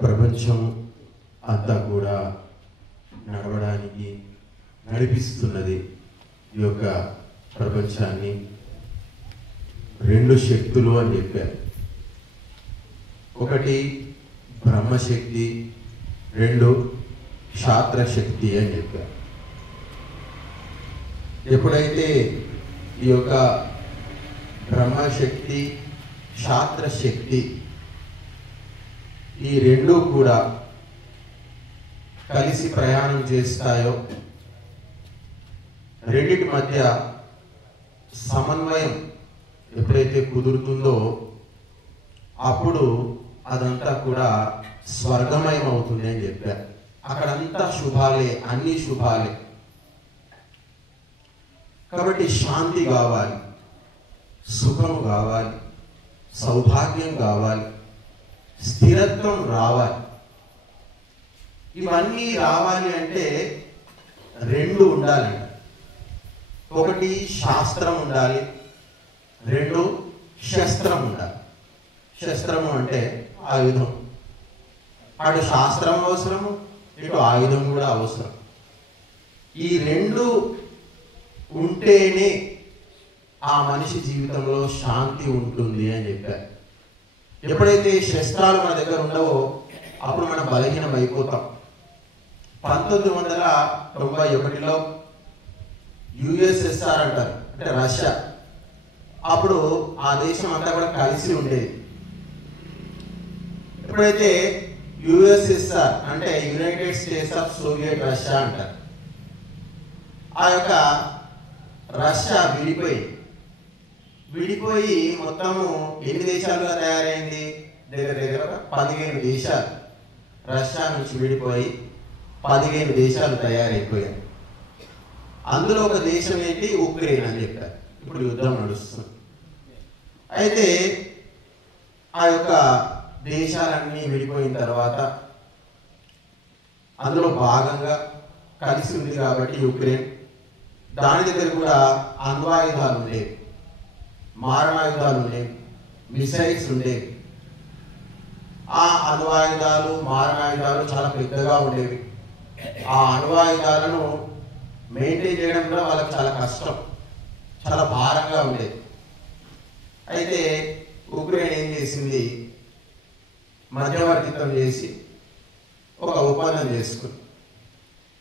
ప్రపంచం అంతా కూడా నడిపిస్తున్నది. ఈ యొక్క ప్రపంచాన్ని రెండు శక్తులు అని చెప్పారు. ఒకటి బ్రహ్మశక్తి, రెండు క్షాత్రశక్తి అని చెప్పారు. ఎప్పుడైతే ఈ యొక్క బ్రహ్మశక్తి, క్షాత్రశక్తి ఈ రెండు కూడా కలిసి ప్రయాణం చేస్తాయో, రెండిటి మధ్య సమన్వయం ఎప్పుడైతే కుదురుతుందో అప్పుడు అదంతా కూడా స్వర్గమయం అవుతుంది అని చెప్పారు. అక్కడంతా శుభాలే, అన్ని శుభాలే. కాబట్టి శాంతి కావాలి, సుఖం కావాలి, సౌభాగ్యం కావాలి, స్థిరత్వం రావాలి. ఇవన్నీ రావాలి అంటే రెండు ఉండాలి. ఒకటి శాస్త్రం ఉండాలి, రెండు శస్త్రం ఉండాలి. శస్త్రము అంటే ఆయుధం. అటు శాస్త్రం అవసరము, ఇటు ఆయుధం కూడా అవసరం. ఈ రెండు ఉంటేనే ఆ మనిషి జీవితంలో శాంతి ఉంటుంది అని చెప్పారు. ఎప్పుడైతే శస్త్రాలు మన దగ్గర ఉండవో అప్పుడు మనం బలహీనం అయిపోతాం. 1991లో యుఎస్ఎస్ఆర్ అంటారు, అంటే రష్యా, అప్పుడు ఆ దేశం అంతా కూడా కలిసి ఉండేది. ఎప్పుడైతే యుఎస్ఎస్ఆర్ అంటే United states of Soviet Russia అంటారు, ఆ యొక్క రష్యా విడిపోయి మొత్తము ఎన్ని దేశాలుగా తయారైంది? దగ్గర 15 దేశాలు. రష్యా నుంచి విడిపోయి 15 దేశాలు తయారైపోయాయి. అందులో ఒక దేశం ఏంటి? ఉక్రెయిన్ అని చెప్పారు. ఇప్పుడు యుద్ధం నడుస్తుంది. అయితే ఆ యొక్క దేశాలన్నీ విడిపోయిన తర్వాత అందులో భాగంగా కలిసి ఉంది కాబట్టి యుక్రెయిన్, దాని దగ్గర కూడా అణ్వాయుధాలు ఉండేవి, మారణాయుధాలు ఉండేవి, మిసైల్స్ ఉండేవి. ఆ అణ్వాయుధాలు, మారణాయుధాలు చాలా పెద్దగా ఉండేవి. ఆ అణ్వాయుధాలను మెయింటైన్ చేయడం కూడా వాళ్ళకి చాలా కష్టం, చాలా భారంగా ఉండేది. అయితే ఉక్రెయిన్ ఏం చేసింది? మధ్యవర్తిత్వం చేసి ఒక ఒప్పందం చేసుకుంది.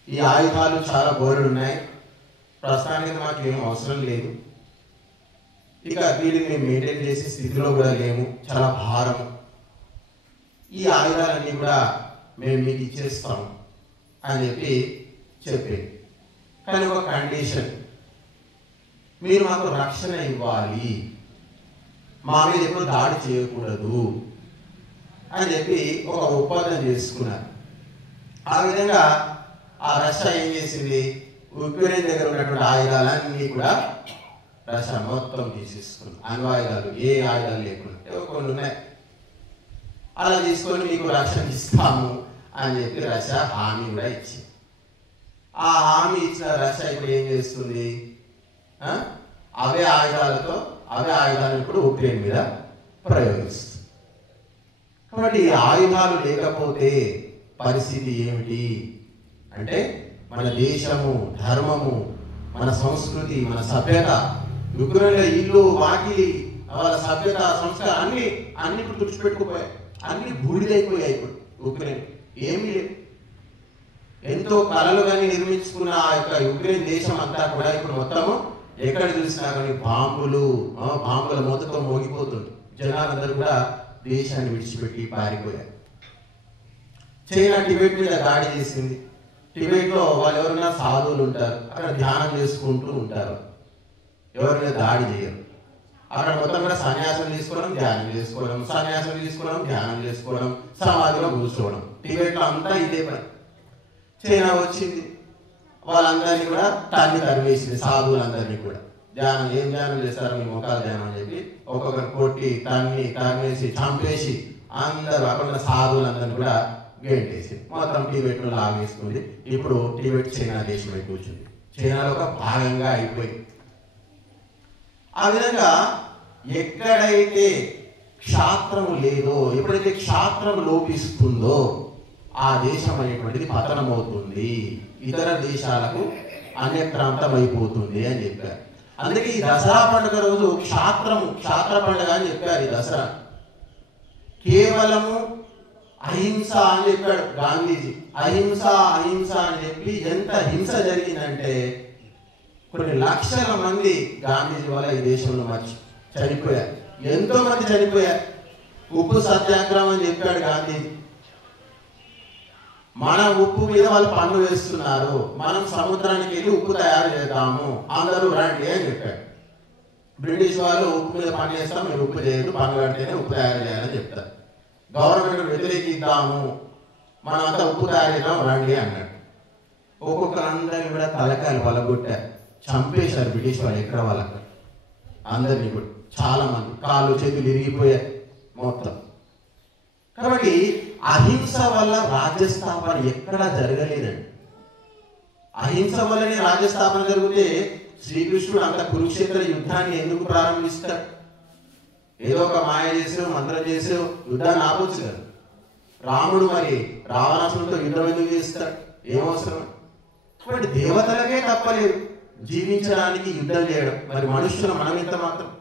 ఈ ఆయుధాలు చాలా బోర్డులు ఉన్నాయి, ప్రస్తుతానికి మాకు ఏం అవసరం లేదు, ఇక వీటిని మేము మెయింటైన్ చేసే స్థితిలో కూడా లేము, చాలా భారం, ఈ ఆయుధాలన్నీ కూడా మేము మీకు ఇచ్చేస్తాము అని చెప్పింది. కానీ ఒక కండిషన్, మీరు మాకు రక్షణ ఇవ్వాలి, మా మీద ఎప్పుడు దాడి చేయకూడదు అని ఒక ఒప్పందం చేసుకున్నారు. ఆ విధంగా ఆ రష్యా ఏం చేసింది? ఉక్రెయిన్ దగ్గర ఉన్నటువంటి ఆయుధాలన్నీ కూడా రష్యా మొత్తం తీసేసుకుంది. అణ్వాయుధాలు, ఏ ఆయుధాలు లేకుండా కొన్ని ఉన్నాయి, అలా తీసుకొని మీకు రక్షణ ఇస్తాము అని రష్యా హామీ కూడా ఇచ్చింది. ఆ హామీ ఇచ్చిన రష్యా ఇప్పుడు ఏం చేస్తుంది? అవే ఆయుధాలను ఇప్పుడు ఉక్రెయిన్ మీద ప్రయోగిస్తుంది. కాబట్టి ఆయుధాలు లేకపోతే పరిస్థితి ఏమిటి అంటే, మన దేశము, ధర్మము, మన సంస్కృతి, మన సభ్యత, ఉక్రెయిన్లో ఇల్లు, వాకిలి, వాళ్ళ సభ్యత, సంస్కారం అన్ని ఇప్పుడు తుడిచిపెట్టుకుపోయాయి, అన్ని బూడిదైపోయాయి. ఇప్పుడు ఉక్రెయిన్ ఏమీ లేదు. ఎంతో కలలు కానీ నిర్మించుకున్న ఆ యొక్క ఉక్రెయిన్ దేశం అంతా కూడా ఇప్పుడు మొత్తము ఎక్కడ చూసినా కానీ బాంబుల మూతతో మోగిపోతుంది. జనాలందరూ కూడా దేశాన్ని విడిచిపెట్టి పారిపోయారు. చైనా టిబెట్ మీద దాడి చేసింది. టిబెట్లో వాళ్ళు ఎవరైనా సాధువులు ఉంటారు, అక్కడ ధ్యానం చేసుకుంటూ ఉంటారు, ఎవరి మీద దాడి చేయరు. అక్కడ మొత్తం కూడా సన్యాసం తీసుకోవడం, ధ్యానం చేసుకోవడం, సన్యాసం తీసుకోవడం, ధ్యానం చేసుకోవడం, సమాధిలో కూర్చోవడం. టిబెట్లో అంతా ఇదే పని. చైనా వచ్చింది, వాళ్ళందరినీ కూడా తరివేసింది, సాధువులందరినీ కూడా. ఏం ధ్యానం చేస్తారు మీ ముఖాలు ధ్యానం అని ఒక్కొక్కరు కొట్టి తరివేసి చంపేసి అందరూ అక్కడ సాధువులందరినీ కూడా గెంటేసి మొత్తం టిబెట్ను లాగేసుకుంది. ఇప్పుడు టిబెట్ చైనా దేశమై కూర్చుంది, చైనాలో ఒక భాగంగా అయిపోయింది. ఆ విధంగా ఎక్కడైతే క్షాత్రము లేదో, ఎప్పుడైతే క్షాత్రం లోపిస్తుందో ఆ దేశం అనేటువంటిది పతనమవుతుంది, ఇతర దేశాలకు అన్యక్రాంతం అయిపోతుంది అని చెప్పారు. అందుకే ఈ దసరా పండుగ రోజు క్షాత్ర పండుగ అని చెప్పారు. ఈ దసరా కేవలము అహింస అని చెప్పాడు గాంధీజీ. అహింస అహింస అని చెప్పి ఎంత హింస జరిగిందంటే కొన్ని లక్షల మంది గాంధీజీ వల్ల ఈ దేశంలో చనిపోయారు. ఎంతో మంది చనిపోయారు. ఉప్పు సత్యాగ్రహం అని చెప్పాడు గాంధీజీ. మన ఉప్పు మీద వాళ్ళు పన్ను వేస్తున్నారు, మనం సముద్రానికి వెళ్ళి ఉప్పు తయారు చేద్దాము, అందరూ రండి అని చెప్పాడు. బ్రిటిష్ వాళ్ళు ఉప్పు మీద పన్ను వేస్తాం, మీరు ఉప్పు చేయదు, పన్ను కడితేనే ఉప్పు తయారు చేయాలని చెప్తారు. గవర్నమెంట్ వ్యతిరేకిద్దాము, మనమంతా ఉప్పు తయారు చేద్దాం రండి అన్నాడు. ఒక్కొక్కరందరినీ కూడా తలకాయలు పలగొట్టారు, చంపేశారు బ్రిటిష్ వాళ్ళు. ఎక్కడ వాళ్ళకి అందరినీ కూడా చాలా మంది కాళ్ళు చేతులు ఇరిగిపోయాయి మొత్తం. కాబట్టి అహింస వల్ల రాజ్యస్థాపన ఎక్కడా జరగలేదండి. అహింస వల్లనే రాజ్యస్థాపన జరిగితే శ్రీకృష్ణుడు అంత కురుక్షేత్ర యుద్ధాన్ని ఎందుకు ప్రారంభిస్తాడు? ఏదో ఒక మాయ చేసావు, మంత్రం చేసావు, యుద్ధాన్ని ఆపొచ్చు కదా. రాముడు మరి రావణాసురుడితో యుద్ధం ఎందుకు చేస్తాడు? ఏమవసరం? కాబట్టి దేవతలకే తప్పలేదు జీవించడానికి యుద్ధం చేయడం, మరి మనుష్యులు మనం ఇంత మాత్రం.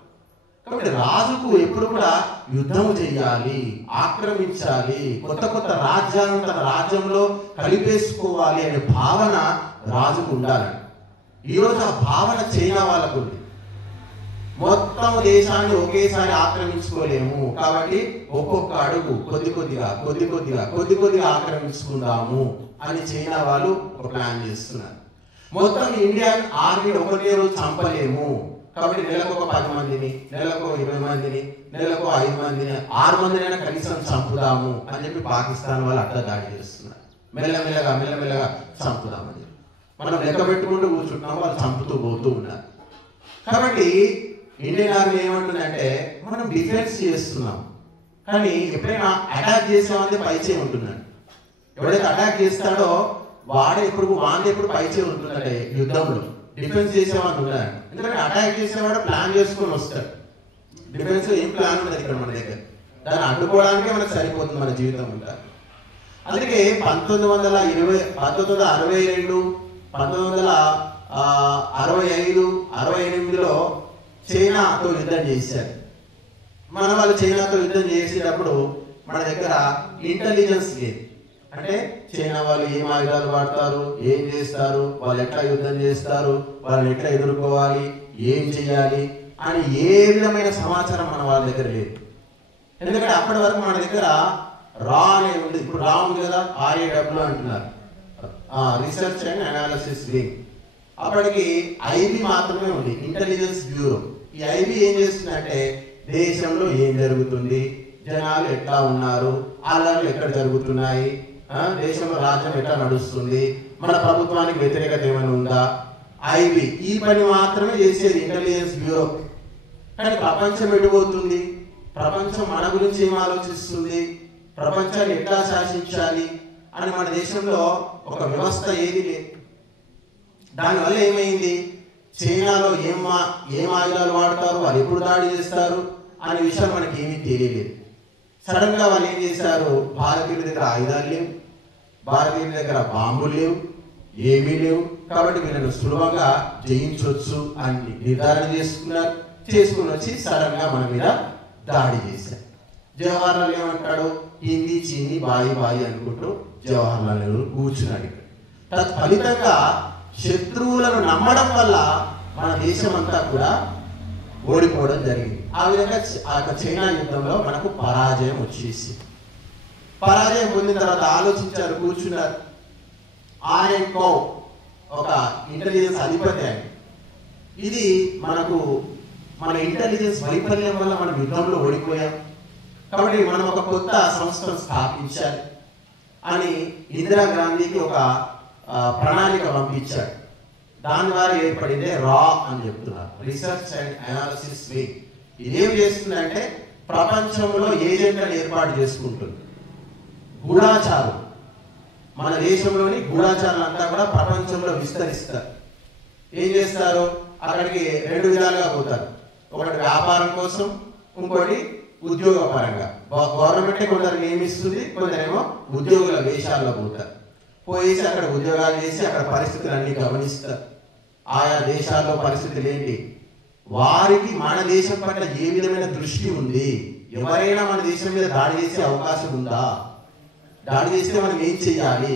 కాబట్టి రాజుకు ఎప్పుడు కూడా యుద్ధం చేయాలి, ఆక్రమించాలి, కొత్త కొత్త రాజ్యాలను తన రాజ్యంలో కలిపేసుకోవాలి అనే భావన రాజుకు ఉండాలండి. ఈరోజు ఆ భావన చైనా వాళ్ళకు ఉంది. మొత్తం దేశాన్ని ఒకేసారి ఆక్రమించుకోలేము, కాబట్టి ఒక్కొక్క అడుగు కొద్ది కొద్దిగా ఆక్రమించుకుందాము అని చైనా వాళ్ళు ఒక ప్లాన్ చేస్తున్నారు. మొత్తం ఇండియన్ ఆర్మీని ఒకటే రోజు చంపలేము, కాబట్టి నెలకు ఒక 10 మందిని, నెలకు 20 మందిని, నెలకు 5 మందిని, 6 మందినైనా కనీసం చంపుదాము అని చెప్పి పాకిస్తాన్ వాళ్ళు అడ్డ దాడి చేస్తున్నారు. మెల్లమెల్లగా చంపుదామని మనం లెక్క పెట్టుకుంటూ కూర్చుంటున్నాము, వాళ్ళు చంపుతూ పోతూ ఉన్నారు. కాబట్టి ఇండియన్ ఆర్మీ ఏమంటుందంటే మనం డిఫెన్స్ చేస్తున్నాం, కానీ ఎప్పుడైనా అటాక్ చేసామంటే పైచే ఉంటున్నాడు. ఎవడైతే అటాక్ చేస్తాడో వాడే ఎప్పుడు పైచే ఉంటుందంటే యుద్ధంలో. డిఫెన్స్ చేసేవాడు ఉన్నాడు, ఎందుకంటే అటాక్ చేసేవాడు ప్లాన్ చేసుకుని వస్తాడు. డిఫెన్స్ ఏం ప్లాన్ ఉండదు ఇక్కడ మన దగ్గర, దాన్ని అడ్డుకోవడానికే మనకు సరిపోతుంది మన జీవితం ఉంటారు. అందుకే 1962, 1965, 68లో చైనాతో యుద్ధం చేశారు. మన వాళ్ళు చైనాతో యుద్ధం చేసేటప్పుడు మన దగ్గర ఇంటెలిజెన్స్ లేదు. అంటే చైనా వాళ్ళు ఏం ఆయుధాలు వాడతారు, ఏం చేస్తారు, వాళ్ళు ఎట్లా యుద్ధం చేస్తారు, వాళ్ళని ఎట్లా ఎదుర్కోవాలి, ఏం చేయాలి అని ఏ విధమైన సమాచారం మన వాళ్ళ దగ్గర లేదు. ఎందుకంటే అప్పటి వరకు మన దగ్గర రా అనే ఉంది. ఇప్పుడు రా ఉంది కదా, RAW అంటున్నారు, రీసెర్చ్ అండ్ అనాలిసిస్ వింగ్. అప్పటికి IB మాత్రమే ఉంది, ఇంటెలిజెన్స్ బ్యూరో. ఈ IB ఏం చేస్తుందంటే దేశంలో ఏం జరుగుతుంది, జనాలు ఎట్లా ఉన్నారు, అల్లర్లు ఎక్కడ జరుగుతున్నాయి, దేశంలో రాజ్యం ఎట్లా నడుస్తుంది, మన ప్రభుత్వానికి వ్యతిరేకత ఏమైనా ఉందా, IB ఈ పని మాత్రమే చేసేది ఇంటెలిజెన్స్ బ్యూరో. కానీ ప్రపంచం ఎడిపోతుంది, ప్రపంచం మన గురించి ఏం ఆలోచిస్తుంది, ప్రపంచాన్ని ఎట్లా శాసించాలి అని మన దేశంలో ఒక వ్యవస్థ ఏది లేదు. దానివల్ల ఏమైంది, చైనాలో ఏం ఆయుధాలు వాడతారు, వాళ్ళు ఎప్పుడు దాడి చేస్తారు అనే విషయం మనకి ఏమీ తెలియలేదు. సడన్ గా వాళ్ళు ఏం చేశారు, భారతీయుల దగ్గర ఆయుధాలు లేవు, భారతీయుల దగ్గర బాంబులు లేవు, ఏమీ లేవు, కాబట్టి వీళ్ళను సులభంగా జయించవచ్చు అని నిర్ధారణ చేసుకుని వచ్చి సడన్ గా మన మీద దాడి చేశారు. జవహర్లాల్ ఏమంటాడు, హిందీ చీనీ బాయి అనుకుంటూ జవహర్లాల్ నెహ్రూ కూర్చున్నాడు. తత్ఫలితంగా శత్రువులను నమ్మడం వల్ల మన దేశం అంతా కూడా ఓడిపోవడం జరిగింది. ఆ విధంగా చైనా యుద్ధంలో మనకు పరాజయం వచ్చేసి, పరాజయం పొందిన తర్వాత ఆలోచించారు, కూర్చున్నారు. RN కౌ ఒక ఇంటెలిజెన్స్ అధిపతి ఆయన. ఇది మన ఇంటెలిజెన్స్ వైఫల్యం వల్ల మనం యుద్ధంలో ఓడిపోయాం, కాబట్టి మనం ఒక కొత్త సంస్థను స్థాపించాలి అని ఇందిరాగాంధీకి ఒక ప్రణాళిక పంపించాడు. దాని ద్వారా ఏర్పడిందే రా అని చెప్తున్నారు, రీసెర్చ్ అండ్ అనాలిసిస్ వింగ్. ఇదేం చేస్తుందంటే ప్రపంచంలో ఏజెంట్లను ఏర్పాటు చేసుకుంటుంది. గూఢాచారం, మన దేశంలోని గూఢాచారులంతా కూడా ప్రపంచంలో విస్తరిస్తారు. ఏం చేస్తారు, అక్కడికి 2 విధాలుగా పోతారు. ఒకటి వ్యాపారం కోసం, ఇంకోటి ఉద్యోగ పరంగా గవర్నమెంటే కొందరు నియమిస్తుంది, కొందరేమో ఉద్యోగుల వేషాల్లో పోతారు. పోయేసి అక్కడ ఉద్యోగాలు చేసి అక్కడ పరిస్థితులన్నీ గమనిస్తారు. ఆయా దేశాల్లో పరిస్థితులు ఏంటి, వారికి మన దేశం పట్ల ఏ విధమైన దృష్టి ఉంది, ఎవరైనా మన దేశం మీద దాడి చేసే అవకాశం ఉందా, దాడి చేస్తే మనం ఏం చేయాలి,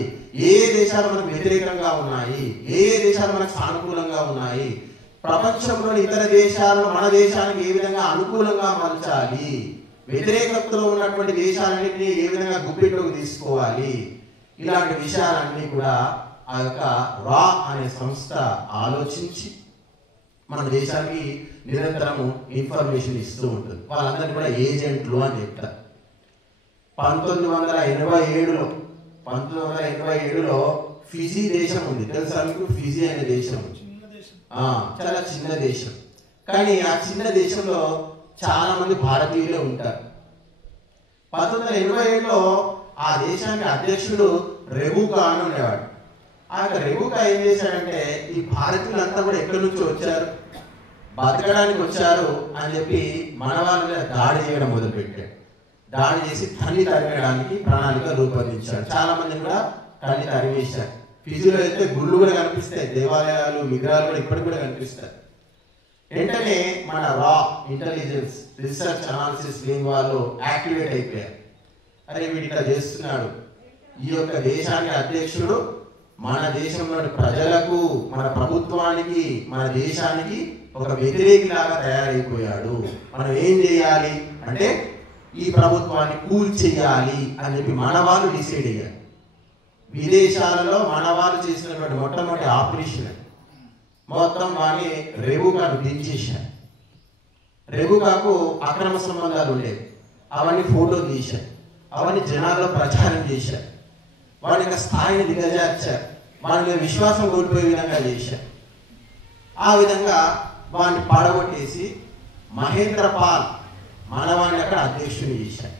ఏ దేశాలు మనకు వ్యతిరేకంగా ఉన్నాయి, ఏ దేశాలు మనకు సానుకూలంగా ఉన్నాయి, ప్రపంచంలోని ఇతర దేశాలను మన దేశానికి ఏ విధంగా అనుకూలంగా మలచాలి, వ్యతిరేకతలో ఉన్నటువంటి దేశాలన్నింటినీ ఏ విధంగా గుప్పిట్లోకి తీసుకోవాలి, ఇలాంటి విషయాలన్నీ కూడా ఆ యొక్క రా అనే సంస్థ ఆలోచించి మన దేశానికి నిరంతరము ఇన్ఫర్మేషన్ ఇస్తూ ఉంటుంది. వాళ్ళందరినీ కూడా ఏజెంట్లు అని చెప్తారు. 1987లో ఫిజీ దేశం ఉంది, తెలుసా మీకు? ఫిజీ అనే దేశం చాలా చిన్న దేశం, కానీ ఆ చిన్న దేశంలో చాలా మంది భారతీయులే ఉంటారు. 1987లో ఆ దేశానికి అధ్యక్షుడు రెబుకా అని ఉండేవాడు. ఆ యొక్క రెబుకా ఏం చేశాడంటే, ఈ భారతీయులంతా కూడా ఎక్కడి నుంచి వచ్చారు, బతకడానికి వచ్చారు అని చెప్పి మన వాళ్ళ మీద దాడి చేయడం మొదలుపెట్టాడు. దాడి చేసి తల్లి తరిమేయడానికి ప్రణాళిక రూపొందించాడు. చాలా మంది కూడా తల్లి తరిమేశారు. ఫిజీలో అయితే గుళ్ళు కూడా కనిపిస్తాయి, దేవాలయాలు, విగ్రహాలు కూడా ఇప్పటికి కూడా కనిపిస్తాయి. వెంటనే మన రా ఇంటెలిజెన్స్ రీసెర్చ్ అనాలిసిస్ వింగ్ వాళ్ళు యాక్టివేట్ అయిపోయారు. అరే వీడు ఇట్లా చేస్తున్నాడు, ఈ యొక్క దేశానికి అధ్యక్షుడు మన దేశంలోని ప్రజలకు, మన ప్రభుత్వానికి, మన దేశానికి ఒక వ్యతిరేకిలాగా తయారైపోయాడు. మనం ఏం చేయాలి అంటే ఈ ప్రభుత్వాన్ని కూల్చేయాలి అని చెప్పి మన వాళ్ళు డిసైడ్ అయ్యారు. విదేశాలలో మన వాళ్ళు చేసినటువంటి మొట్టమొదటి ఆపరేషన్ మొత్తం వాడిని రెబుకాను దించేశారు. రెబుకాకు అక్రమ సంబంధాలు ఉండేవి, అవన్నీ ఫోటో తీశారు, అవన్నీ జనాల్లో ప్రచారం చేశారు, వాళ్ళ యొక్క స్థాయిని దిగజార్చారు, వాళ్ళ మీద విశ్వాసం కోల్పోయే విధంగా చేశారు. ఆ విధంగా వాడిని పడగొట్టేసి మహేంద్ర పాల్ మనవాడిని అక్కడ అధ్యక్షుని చేశారు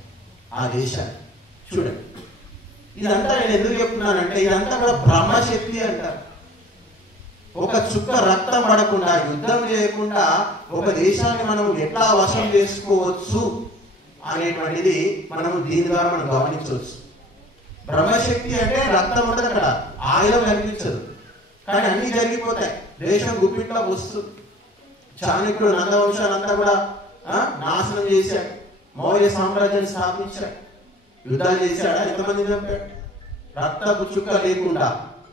ఆ దేశాన్ని. చూడండి, ఇదంతా నేను ఎందుకు చెప్తున్నానంటే, ఇదంతా కూడా బ్రహ్మశక్తి అంటారు. ఒక చుక్క రక్తం పడకుండా, యుద్ధం చేయకుండా ఒక దేశాన్ని మనం ఎట్లా వశం చేసుకోవచ్చు అనేటువంటిది మనము దీని ద్వారా మనం గమనించవచ్చు. బ్రహ్మశక్తి అంటే రక్తం ఉంటుంది, అక్కడ ఆయుధం కనిపించదు, కానీ అన్ని జరిగిపోతాయి. దేశం గుప్పిట్లో వస్తుంది. చాణక్యుడు నందవంశాలంతా కూడా నాశనం చేశాడు, మౌర్య సామ్రాజ్యాన్ని స్థాపించాడు, యుద్ధాలు చేశాడా, ఎంతమంది చంపాడు, రక్తపు చుక్క లేకుండా.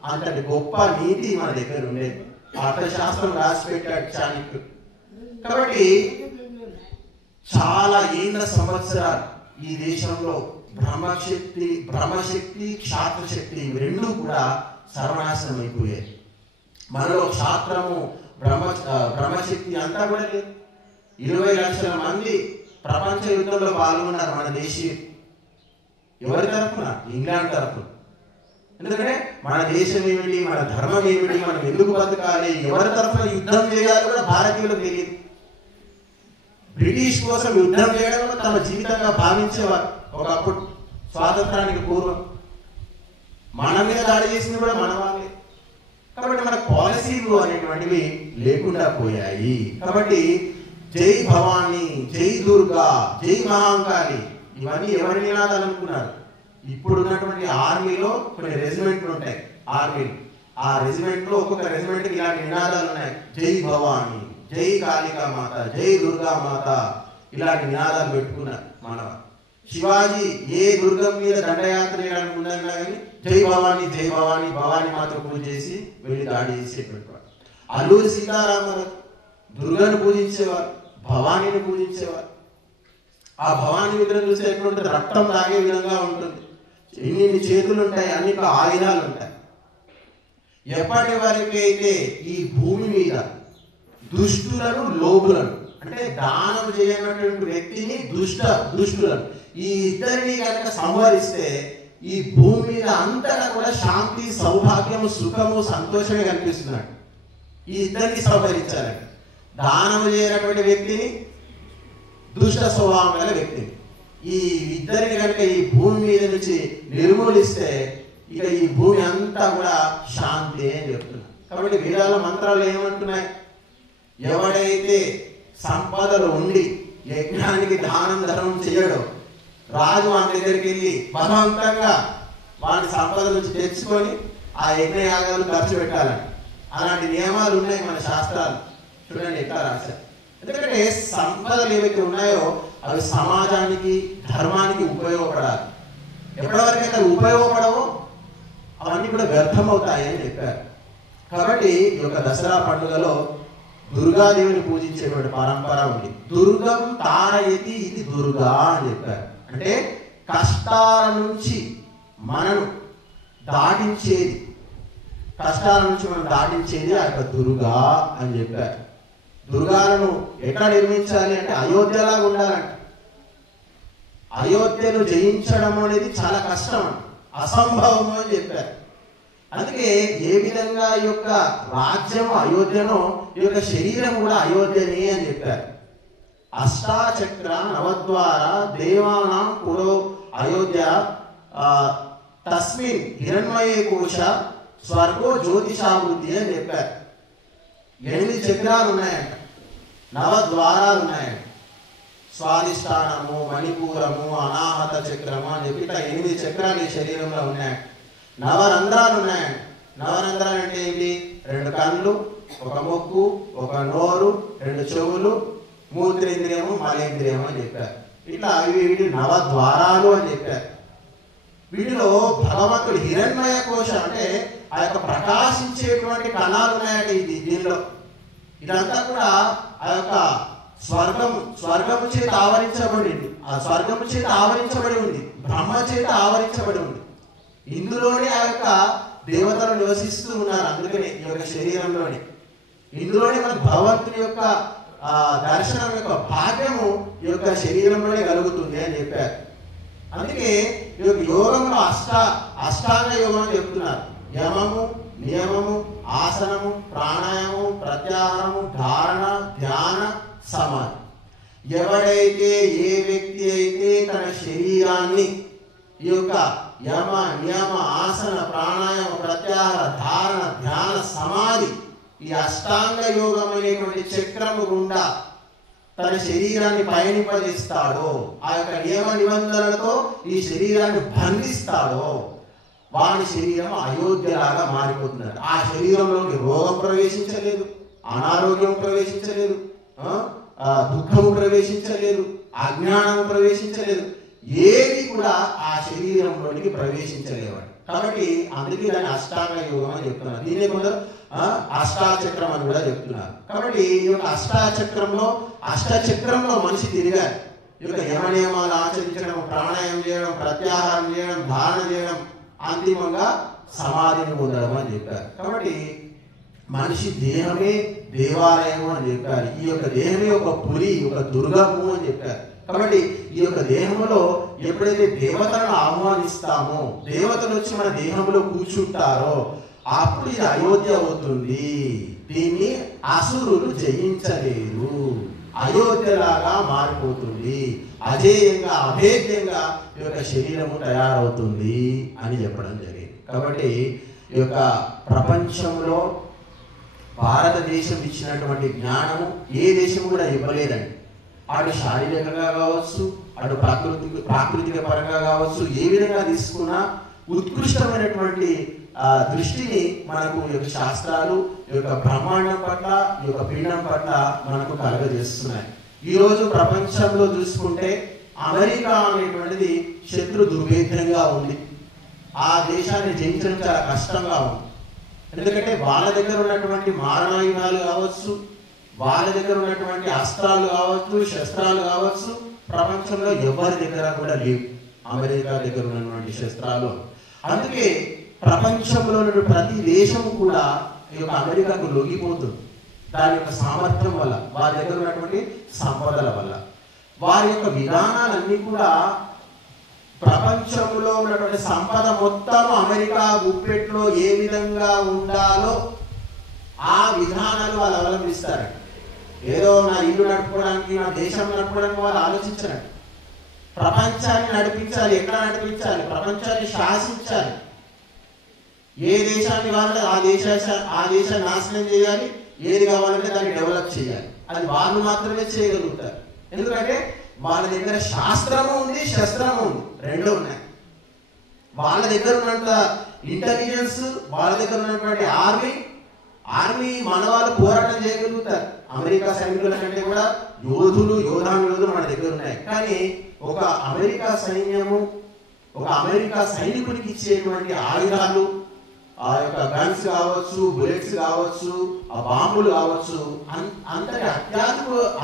అంతటి గొప్ప నీతి మన దగ్గర ఉండేది. అర్థశాస్త్రం రాసి పెట్టాడు చాణక్యుడు. కాబట్టి చాలా ఏళ్ళ సంవత్సరాలు ఈ దేశంలో బ్రహ్మశక్తి క్షాత్రశక్తి రెండు కూడా సర్వనాశనం అయిపోయాయి. మనలో క్షాత్రము బ్రహ్మశక్తి అంతా కూడా లేదు. 20 లక్షల మంది ప్రపంచ యుద్ధంలో పాల్గొన్నారు మన దేశీయులు. ఎవరి తరఫున? ఇంగ్లాండ్ తరఫున. ఎందుకంటే మన దేశం ఏమిటి, మన ధర్మం ఏమిటి, మనం ఎందుకు బతకాలి, ఎవరి తరఫున యుద్ధం చేయాలి కూడా భారతీయులకు తెలియదు. బ్రిటిష్ కోసం యుద్ధం చేయడం తమ జీవితంగా భావించేవారు ఒకప్పుడు, స్వాతంత్రానికి పూర్వం. మన మీద దాడి చేసింది కూడా మన వాళ్ళే. కాబట్టి మన పాలసీలు అనేటువంటివి లేకుండా పోయాయి. కాబట్టి జై భవానీ, జై దుర్గా, జై మహాంకాళి, ఇవన్నీ ఎవరి నినాదాలు అనుకున్నారు? ఇప్పుడు ఉన్నటువంటి ఆర్మీలో కొన్ని రెజిమెంట్లు ఉంటాయి. ఆర్మీలు, ఆ రెజిమెంట్లో ఒక్కొక్క రెజిమెంట్కి ఇలాంటి నినాదాలు ఉన్నాయి. జై భవానీ, జై కాళికా మాత, జై దుర్గా మాత, ఇలాంటి నినాదాలు పెట్టుకున్నారు మనవ. శివాజీ ఏ దుర్గం మీద దండయాత్ర చేయడానికి ఉందన్నా కానీ జై భవానీ, జై భవానీ, భవానీ మాత పూజ చేసి వెళ్ళి దాడి చేసేటువంటి వాడు. అల్లూరి సీతారామరావు దుర్గను పూజించేవారు, భవానీని పూజించేవారు. ఆ భవానీ విగ్రహం చూస్తే ఎట్లుంటుంది, రక్తం తాగే విధంగా ఉంటుంది. ఎన్ని చేతులు ఉంటాయి, అన్నిట్లో ఆయుధాలు ఉంటాయి. ఎప్పటి వరకు అయితే ఈ భూమి మీద దుష్టులను, లోబులను, అంటే దానం చేయనటువంటి వ్యక్తిని, దుష్టులను, ఈ ఇద్దరిని కనుక సంహరిస్తే ఈ భూమి మీద అంతటా కూడా శాంతి, సౌభాగ్యము, సుఖము, సంతోషమే కనిపిస్తున్నాడు. ఈ ఇద్దరిని సంహరించాలండి. దానము చేయనటువంటి వ్యక్తిని, దుష్ట స్వభావం గల వ్యక్తిని, ఈ ఇద్దరిని కనుక ఈ భూమి మీద నుంచి నిర్మూలిస్తే ఇక ఈ భూమి అంతా కూడా శాంతి అని చెప్తున్నారు. కాబట్టి వేదాల మంత్రాలు ఏమంటున్నాయి? ఎవడైతే సంపదలు ఉండి యజ్ఞానికి దానం ధర్మం చేయడు. రాజు వాని దగ్గరికి వెళ్ళి బలవంతంగా వాని సంపద నుంచి తెచ్చుకొని ఆ యజ్ఞయాగాలు ఖర్చు పెట్టాలని అలాంటి నియమాలు ఉన్నాయి మన శాస్త్రాలు. చూడండి ఎట్లా రాశారు. ఎందుకంటే సంపదలు ఏవైతే ఉన్నాయో అవి సమాజానికి ధర్మానికి ఉపయోగపడాలి. ఎప్పటివరకైతే అవి ఉపయోగపడవో అవన్నీ కూడా వ్యర్థమవుతాయి అని చెప్పారు. కాబట్టి ఈ యొక్క దసరా పండుగలో దుర్గాదేవిని పూజించేటువంటి పరంపర ఉంది. దుర్గం తారయతి ఇది దుర్గా అని చెప్పారు. అంటే కష్టాల నుంచి మనను దాటించేది, కష్టాల నుంచి మనం దాటించేది ఆ యొక్క దుర్గా అని చెప్పారు. దుర్గాలను ఎట్లా నిర్మించాలి అంటే అయోధ్యలాగా ఉండాలంట. అయోధ్యను జయించడం అనేది చాలా కష్టం, అసంభవము అని చెప్పారు. అందుకే ఏ విధంగా ఈ యొక్క రాజ్యం అయోధ్యనో ఈ యొక్క శరీరం కూడా అయోధ్యనే అని చెప్పారు. అష్టాచక్ర నవద్వార దేవానాం పురో అయోధ్య తస్మిన్ హిరణ్మయే కోశ స్వర్గో జ్యోతిషావృద్ధి అని చెప్పారు. 8 చక్రాలు ఉన్నాయంట, 9 ద్వారాలు ఉన్నాయంట. స్వాధిష్టానము, మణిపూరము, అనాహత చక్రము అని చెప్పి ఇట్లా 8 చక్రాలు ఈ శరీరంలో ఉన్నాయంట. 9 రంధ్రాలు ఉన్నాయంట. 9 రంధ్రాలు అంటే ఏంటి? 2 కళ్ళు, 1 ముక్కు, 1 నోరు, 2 చెవులు, మూత్రేంద్రియము, మలేంద్రియము అని చెప్పారు. ఇట్లా వీటి 9 ద్వారాలు అని చెప్పారు. వీటిలో భగవంతుడు హిరణ్మయ కోశ అంటే ఆ యొక్క ప్రకాశించేటువంటి కణాలు ఉన్నాయంటే దీనిలో ఇదంతా కూడా ఆ యొక్క స్వర్గము చేత ఆవరించబడింది. ఆ స్వర్గము చేత ఆవరించబడి ఉంది, బ్రహ్మ చేత ఆవరించబడి ఉంది. ఇందులోనే ఆ యొక్క దేవతలు నివసిస్తూ ఉన్నారు. అందుకనే ఈ యొక్క శరీరంలోనే ఇందులోనే మనకు భగవంతుని యొక్క దర్శనం యొక్క భాగ్యము ఈ యొక్క శరీరంలోనే కలుగుతుంది అని చెప్పారు. అందుకే ఈ యొక్క యోగంలో అష్టాంగ యోగం అని చెప్తున్నారు. యమము, నియమము, ఆసనము, ప్రాణాయామము, ప్రత్యాహారము, ధారణ, ధ్యాన, సమాధి. ఎవడైతే ఏ వ్యక్తి అయితే తన శరీరాన్ని ఈ యొక్క యమ, నియమ, ఆసన, ప్రాణాయామ, ప్రత్యాహార, ధారణ, ధ్యాన, సమాధి ఈ అష్టాంగ యోగం అనేటువంటి చక్రము గుండా తన శరీరాన్ని పయనింపజేస్తాడో, ఆ యొక్క నియమ నిబంధనలతో ఈ శరీరాన్ని బంధిస్తాడో వాని శరీరం అయోధ్యలాగా మారిపోతున్నారు. ఆ శరీరంలోకి రోగం ప్రవేశించలేదు, అనారోగ్యం ప్రవేశించలేదు, దుఃఖము ప్రవేశించలేదు, అజ్ఞానం ప్రవేశించలేదు, ఏది కూడా ఆ శరీరంలోనికి ప్రవేశించలేవాడు. కాబట్టి అందుకే దాన్ని అష్టాంగ యోగం అని చెప్తున్నారు. దీన్ని కొందరు అష్టాచక్రం అని కూడా చెప్తున్నారు. కాబట్టి ఈ యొక్క అష్టచక్రంలో మనిషి తిరిగారు. ఈ యొక్క యమనియమాలు ఆచరించడం, ప్రాణాయామం చేయడం, ప్రత్యాహారం చేయడం, ధారణ చేయడం, అంతిమంగా సమాధిని పొందడం అని చెప్పారు. కాబట్టి మనిషి దేహమే దేవాలయము అని చెప్పారు. ఈ యొక్క దేహమే ఒక పురి, ఒక దుర్గము అని చెప్పారు. కాబట్టి ఈ యొక్క దేహంలో ఎప్పుడైతే దేవతలను ఆహ్వానిస్తామో, దేవతలు వచ్చి మన దేహంలో కూర్చుంటారో అప్పుడు ఇది అయోధ్య అవుతుంది. దీన్ని అసురులు జయించలేరు, అయోధ్యలాగా మారిపోతుంది, అజేయంగా అభేద్యంగా ఈ యొక్క శరీరము తయారవుతుంది అని చెప్పడం జరిగింది. కాబట్టి ఈ యొక్క ప్రపంచంలో భారతదేశం ఇచ్చినటువంటి జ్ఞానము ఏ దేశం కూడా ఇవ్వలేదండి. అటు శారీరకంగా కావచ్చు, అటు ప్రాకృతిక పరంగా కావచ్చు, ఏ విధంగా తీసుకున్నా ఉత్కృష్టమైనటువంటి దృష్టిని మనకు ఈ యొక్క శాస్త్రాలు ఈ యొక్క బ్రహ్మాండం పట్ల, ఈ యొక్క పిండం పట్ల మనకు కలగజేస్తున్నాయి. ఈరోజు ప్రపంచంలో చూసుకుంటే అమెరికా అనేటువంటిది శత్రు దుర్భేద్యంగా ఉంది. ఆ దేశాన్ని జయించడం చాలా కష్టంగా ఉంది. ఎందుకంటే వాళ్ళ దగ్గర ఉన్నటువంటి మారణాయుధాలు కావచ్చు, వాళ్ళ దగ్గర ఉన్నటువంటి అస్త్రాలు కావచ్చు, శస్త్రాలు కావచ్చు, ప్రపంచంలో ఎవరి దగ్గర కూడా లేవు అమెరికా దగ్గర ఉన్నటువంటి శస్త్రాలు. అందుకే ప్రపంచంలో ప్రతి దేశం కూడా ఈ యొక్క అమెరికాకు లొంగిపోతుంది. దాని యొక్క సామర్థ్యం వల్ల, వారి దగ్గర ఉన్నటువంటి సంపదల వల్ల. వారి యొక్క విధానాలన్నీ కూడా ప్రపంచంలో ఉన్నటువంటి సంపద మొత్తం అమెరికా గుప్పెట్లో ఏ విధంగా ఉండాలో ఆ విధానాలు వాళ్ళు అవలంబిస్తారండి. ఏదో నా ఇల్లు నడుపుకోవడానికి, నా దేశం నడుపుకోవడానికి వాళ్ళు ఆలోచించారండి. ప్రపంచాన్ని నడిపించాలి, ఎక్కడ నడిపించాలి, ప్రపంచాన్ని శాసించాలి. ఏ దేశాన్ని కావాలంటే ఆ దేశాన్ని నాశనం చేయాలి, ఏది కావాలంటే దాన్ని డెవలప్ చేయాలి. అది వాళ్ళు మాత్రమే చేయగలుగుతారు. ఎందుకంటే వాళ్ళ దగ్గర శాస్త్రము ఉంది, శస్త్రము ఉంది, రెండు ఉన్నాయి. వాళ్ళ దగ్గర ఉన్నంత ఇంటెలిజెన్స్, వాళ్ళ దగ్గర ఉన్నటువంటి ఆర్మీ మన వాళ్ళు పోరాటం చేయగలుగుతారు. అమెరికా సైనికుల కంటే కూడా యోధానులు మన దగ్గర ఉన్నాయి. కానీ ఒక అమెరికా సైన్యము, ఒక అమెరికా సైనికుడికి ఇచ్చేటువంటి ఆయుధాలు, ఆ యొక్క గన్స్ కావచ్చు, బుల్లెట్స్ కావచ్చు, ఆ బాంబులు కావచ్చు, అంతటి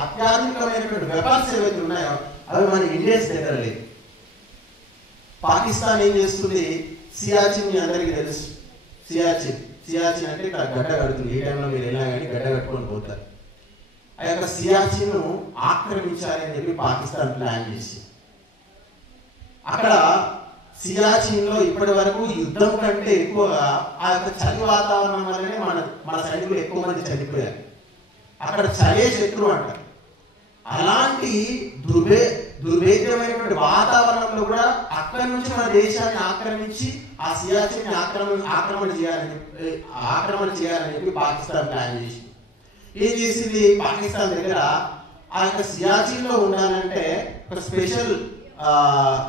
అత్యాధునికమైనటువంటి వెపన్స్ ఏవైతే ఉన్నాయో అవి మన ఇండియన్స్ దగ్గర లేదు. పాకిస్తాన్ ఏం చేస్తుంది? సియాచిన్ మీ అందరికీ తెలుసు. సియాచిన్ అంటే ఇక్కడ గడ్డ కడుతుంది. ఏ టైంలో మీరు వెళ్ళినా కానీ గడ్డ కట్టుకొని పోతారు. ఆ యొక్క సియాచిన్ ఆక్రమించాలి అని చెప్పి పాకిస్తాన్ ప్లాన్ చేసి, అక్కడ సియాచిన్లో ఇప్పటి వరకు యుద్ధం కంటే ఎక్కువగా ఆ యొక్క చలి వాతావరణం వల్లనే మన సైనికులు ఎక్కువ మంది చనిపోయారు. అక్కడ చలే శత్రువు అంటారు. అలాంటి దుర్భేద్యమైనటువంటి వాతావరణంలో కూడా అక్కడి నుంచి మన దేశాన్ని ఆక్రమించి ఆ సియాచిన్ ఆక్రమణ చేయాలని చెప్పి పాకిస్తాన్ ప్లాన్ చేసి ఏం చేసింది? పాకిస్తాన్ దగ్గర ఆ యొక్క సియాచిన్లో ఉండాలంటే ఒక స్పెషల్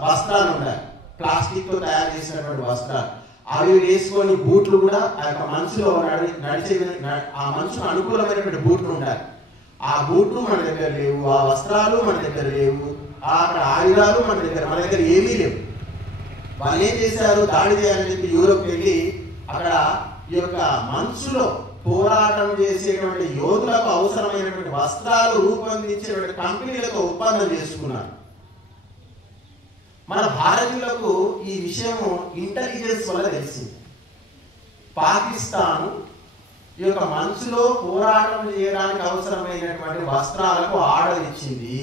వస్త్రాలు ఉండాలి, ప్లాస్టిక్ తో తయారు చేసినటువంటి వస్త్రాలు. అవి వేసుకొని బూట్లు కూడా ఆ యొక్క మనసులో నడిచే ఆ మనసుకు అనుకూలమైనటువంటి బూట్లు ఉండాలి. ఆ బూట్లు మన దగ్గర లేవు, ఆ వస్త్రాలు మన దగ్గర లేవు, అక్కడ ఆయుధాలు మన దగ్గర ఏమీ లేవు. వాళ్ళు ఏం చేశారు? దాడి చేయాలని చెప్పి యూరోప్ వెళ్ళి అక్కడ ఈ యొక్క మనసులో పోరాటం చేసేటువంటి యోధులకు అవసరమైనటువంటి వస్త్రాలు రూపొందించేటువంటి కంపెనీలతో ఒప్పందం చేసుకున్నారు. మన భారతీయులకు ఈ విషయము ఇంటెలిజెన్స్ వల్ల తెలిసింది. పాకిస్తాన్ ఈ యొక్క మనసులో పోరాటం చేయడానికి అవసరమైనటువంటి వస్త్రాలకు ఆర్డర్ ఇచ్చింది,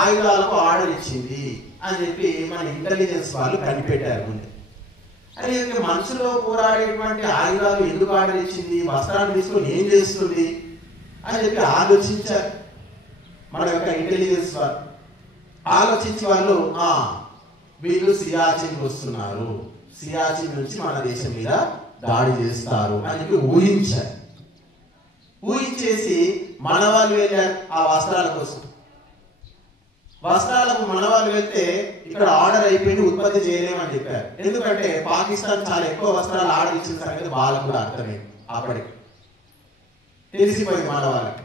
ఆయుధాలకు ఆర్డర్ ఇచ్చింది అని చెప్పి మన ఇంటెలిజెన్స్ వాళ్ళు కనిపెట్టారు ముందే. అదే మనసులో పోరాడేటువంటి ఆయుధాలు ఎందుకు ఆర్డర్ ఇచ్చింది, వస్త్రాన్ని తీసుకొని ఏం చేస్తుంది అని చెప్పి ఆలోచించారు మన యొక్క ఇంటెలిజెన్స్ వాళ్ళు. ఆలోచించి వాళ్ళు వీళ్ళు సియాచిన్ వస్తున్నారు, సియాచిన్ నుంచి మన దేశం మీద దాడి చేస్తారు అని చెప్పి ఊహించారు. ఊహించేసి మన వాళ్ళు వెళ్ళారు ఆ వస్త్రాల కోసం. వస్త్రాలకు మన వాళ్ళు వెళ్తే ఇక్కడ ఆర్డర్ అయిపోయింది, ఉత్పత్తి చేయలేమని చెప్పారు. ఎందుకంటే పాకిస్తాన్ చాలా ఎక్కువ వస్త్రాలు ఆర్డర్ ఇచ్చిన సంగతి వాళ్ళకు కూడా అర్థమైంది. అప్పటికి తెలిసిపోయింది మన వాళ్ళకి.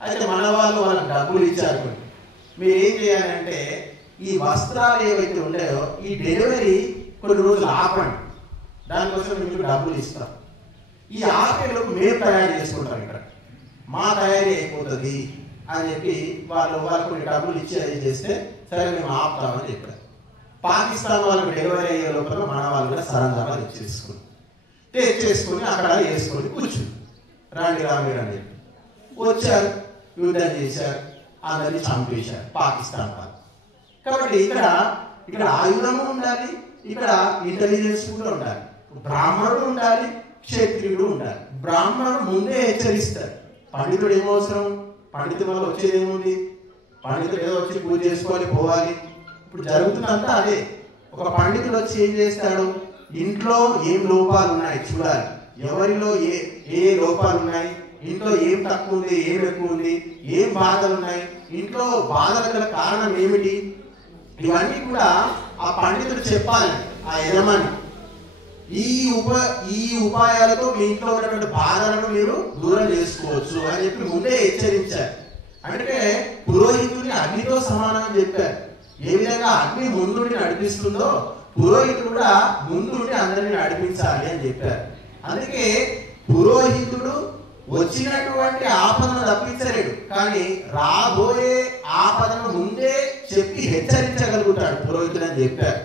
అయితే మన వాళ్ళు వాళ్ళకి డబ్బులు ఇచ్చారు. మీరు ఏం చేయాలంటే ఈ వస్త్రాలు ఏవైతే ఉన్నాయో ఈ డెలివరీ కొన్ని రోజులు ఆపండి, దానికోసం మీకు డబ్బులు ఇస్తాం. ఈ ఆపేలోపు మేము తయారు చేసుకుంటాం, ఇక్కడ మా తయారీ అయిపోతుంది అని చెప్పి వాళ్ళు కొన్ని డబ్బులు ఇచ్చి అది చేస్తే సరే మేము ఆపుతామని చెప్పారు. పాకిస్తాన్ వాళ్ళకి డెలివరీ అయ్యే లోపల మన వాళ్ళు కూడా సరంజామాలు తెచ్చేసుకుని అక్కడ వేసుకొని కూర్చుని రాండి అని చెప్పి వచ్చారు, యుద్ధం చేశారు, అందరినీ చంపేశారు పాకిస్తాన్ వాళ్ళు. కాబట్టి ఇక్కడ ఆయుధము ఉండాలి, ఇక్కడ ఇంటెలిజెన్స్ కూడా ఉండాలి, బ్రాహ్మణుడు ఉండాలి, క్షత్రియుడు ఉండాలి. బ్రాహ్మణుడు ముందే హెచ్చరిస్తాడు. పండితుడు ఏమవసరం? పండితుడి వల్ల వచ్చేది ఏముంది? పండితుడు ఏదో వచ్చి పూజ చేసుకోవాలి, పోవాలి. ఇప్పుడు జరుగుతుందంతా అదే. ఒక పండితుడు వచ్చి ఏం చేస్తాడు? ఇంట్లో ఏం లోపాలు ఉన్నాయి చూడాలి, ఎవరిలో ఏ లోపాలు ఉన్నాయి, ఇంట్లో ఏం తక్కువ ఉంది, ఏం ఎక్కువ ఉంది, ఏం బాధలు ఉన్నాయి, ఇంట్లో బాధల గల కారణం ఏమిటి, ఇవన్నీ కూడా ఆ పండితుడు చెప్పాలి ఆ యజమాని. ఈ ఉపాయాలతో మీ ఇంట్లో ఉన్నటువంటి బాధలను మీరు దూరం చేసుకోవచ్చు అని చెప్పి ముందే హెచ్చరించారు. అంటే పురోహితుడిని అగ్నితో సమానం అని చెప్పారు. ఏ విధంగా అగ్ని ముందుండి నడిపిస్తుందో పురోహితుడు కూడా ముందుండి అందరినీ నడిపించాలి అని చెప్పారు. అందుకే పురోహితుడు వచ్చినటువంటి ఆపదను తప్పించలేడు, కానీ రాబోయే ఆపదను ముందే చెప్పి హెచ్చరించగలుగుతాడు పురోహితుడు అని చెప్పారు.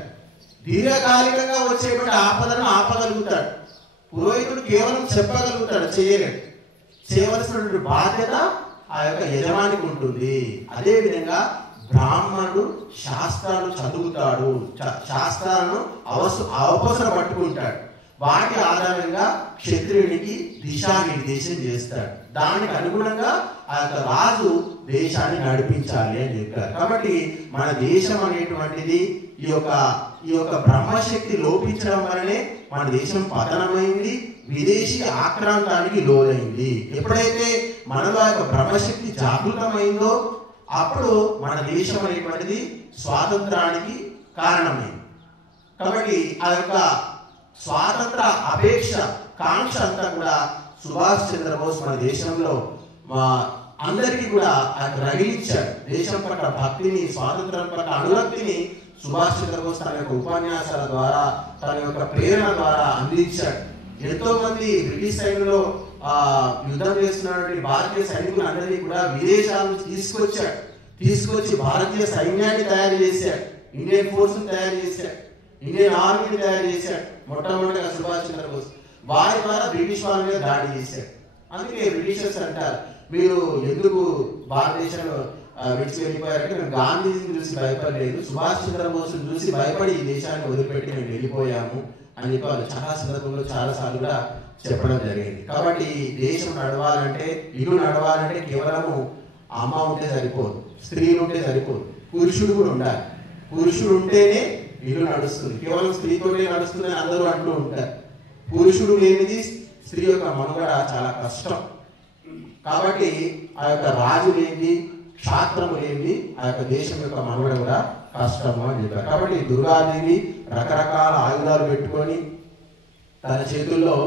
దీర్ఘకాలికంగా వచ్చేటువంటి ఆపదను ఆపగలుగుతాడు పురోహితుడు, కేవలం చెప్పగలుగుతాడు, చేయలేడు. చేయవలసినటువంటి బాధ్యత ఆ యొక్క యజమానికి ఉంటుంది. అదేవిధంగా బ్రాహ్మణుడు శాస్త్రాలు చదువుతాడు, శాస్త్రాలను అవసరం పట్టుకుంటాడు. వాటి ఆధారంగా క్షత్రియునికి దిశానిర్దేశం చేస్తాడు. దానికి అనుగుణంగా ఆ యొక్క రాజు దేశాన్ని నడిపించాలి అని చెప్పారు. కాబట్టి మన దేశం అనేటువంటిది ఈ యొక్క బ్రహ్మశక్తి లోపించడం వల్లనే మన దేశం పతనమైంది, విదేశీ ఆక్రాంతానికి లోనైంది. ఎప్పుడైతే మనలో ఆ యొక్క బ్రహ్మశక్తి జాగృతమైందో అప్పుడు మన దేశం అనేటువంటిది స్వాతంత్రానికి కారణమైంది. కాబట్టి ఆ యొక్క స్వాతంత్ర అపేక్ష కాంక్ష అంతా కూడా సుభాష్ చంద్రబోస్ మన దేశంలో అందరికీ కూడా రగిలించాడు. దేశం పట్ల భక్తిని, స్వాతంత్రం పట్ల అనురక్తిని సుభాష్ చంద్రబోస్ తన యొక్క ఉపన్యాసాల ద్వారా, తన యొక్క ప్రేరణ ద్వారా అందించాడు. ఎంతో మంది బ్రిటిష్ సైన్యంలో యుద్ధం చేస్తున్నటువంటి భారతీయ సైనికులు అందరినీ కూడా విదేశాల నుంచి తీసుకొచ్చి భారతీయ సైన్యాన్ని తయారు చేశాడు, ఇండియన్ ఫోర్స్ తయారు చేశాడు, ఇండియన్ ఆర్మీని తయారు చేశాడు. మొట్టమొదటిగా సుభాష్ చంద్రబోస్ వారి ద్వారా బ్రిటిష్ వాళ్ళ మీద దాడి చేశాడు. అందుకే బ్రిటిషర్స్ అంటారు, మీరు ఎందుకు భారతదేశంలో విడిచి వెళ్ళిపోయారంటే మేము గాంధీజీని చూసి భయపడలేదు, సుభాష్ చంద్రబోస్ని చూసి భయపడి ఈ దేశాన్ని వదిలిపెట్టి మేము వెళ్ళిపోయాము అని చెప్పి వాళ్ళు చాలా సందర్భంలో చాలాసార్లు కూడా చెప్పడం జరిగింది. కాబట్టి దేశం నడవాలంటే, ఇల్లు నడవాలంటే కేవలము అమ్మ ఉంటే సరిపోదు, స్త్రీలు ఉంటే సరిపోదు, పురుషుడు కూడా ఉండాలి. పురుషుడు ఉంటేనే ఇల్లు నడుస్తుంది. కేవలం స్త్రీతోనే నడుస్తుందని అందరూ అంటూ ఉంటారు. పురుషుడు లేనిది స్త్రీ యొక్క మనుగడ చాలా కష్టం. కాబట్టి ఆ యొక్క రాజు లేనిది, క్షాత్రము లేనిది ఆ యొక్క దేశం యొక్క మనుగడ కూడా కష్టము అని చెప్పారు. కాబట్టి దుర్గాదేవి రకరకాల ఆయుధాలు పెట్టుకొని తన చేతుల్లో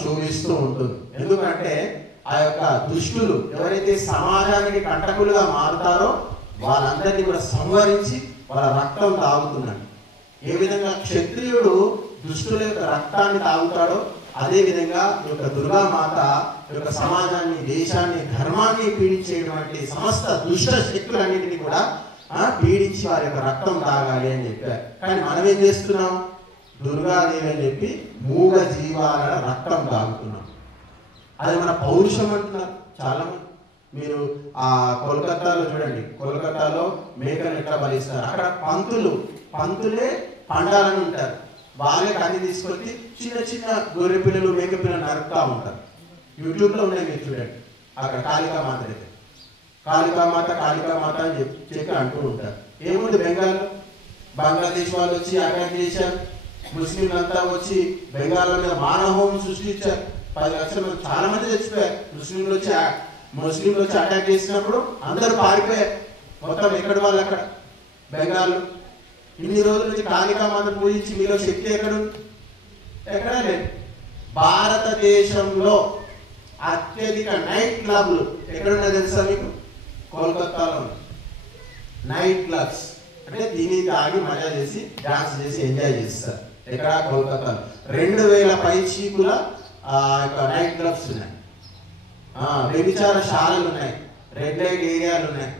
శోభిస్తూ ఉంటుంది. ఎందుకంటే ఆ యొక్క దుష్టులు ఎవరైతే సమాజానికి కంటకులుగా మారుతారో వాళ్ళందరినీ కూడా సంహరించి వాళ్ళ రక్తం తాగుతున్నాడు. ఏ విధంగా క్షత్రియుడు దుష్టుల యొక్క రక్తాన్ని తాగుతాడో అదే విధంగా ఈ యొక్క దుర్గామాత ఈ యొక్క సమాజాన్ని, దేశాన్ని, ధర్మాన్ని పీడించేటువంటి సమస్త దుష్ట శక్తులన్నింటినీ కూడా పీడించి వారి యొక్క రక్తం తాగాలి అని చెప్పారు. కానీ మనం ఏం చేస్తున్నాం? దుర్గాదేవి అని చెప్పి మూగ జీవాల రక్తం తాగుతున్నాం. అది మన పౌరుషం అంటున్నారు చాలా మంది. మీరు ఆ కోల్కతాలో చూడండి, కోల్కతాలో మేకలు ఎట్లా బలిస్తారు. అక్కడ పంతులే పండాలని ఉంటారు. వాళ్ళే కన్నీ తీసుకొచ్చి చిన్న చిన్న గొర్రె పిల్లలు, మేక పిల్లలు నరుకుతా ఉంటారు. యూట్యూబ్లో ఉన్నాయి, మీరు చూడండి. అక్కడ కాళికామాత అయితే కాళికామాత అని చెప్పి అంటూ ఉంటారు. ఏముంది బంగ్లాదేశ్ వాళ్ళు వచ్చి అటాక్ చేశారు. ముస్లింలంతా వచ్చి బెంగాల్ మీద మానవహోమం సృష్టించారు. 10 లక్షల మంది, చాలా మంది చచ్చిపోయారు. ముస్లింలు వచ్చి అటాక్ చేసినప్పుడు అందరూ పారిపోయారు. మొత్తం ఎక్కడ వాళ్ళు అక్కడ బెంగాల్. ఇన్ని రోజుల నుంచి కాళికామాత పూజించి మీలో శక్తి ఎక్కడా లేదు. భారతదేశంలో అత్యధిక నైట్ క్లబ్లు ఎక్కడున్నా తెలుసా మీకు? కోల్కతాలో నైట్ క్లబ్స్. అంటే దీని తాగి మజా చేసి, డాన్స్ చేసి ఎంజాయ్ చేస్తారు. ఎక్కడ? కోల్కతాలో 2000 పైచీకుల నైట్ క్లబ్స్ ఉన్నాయి. వ్యభిచార శాలలు ఉన్నాయి, రెడ్ లైట్ ఏరియాలు ఉన్నాయి.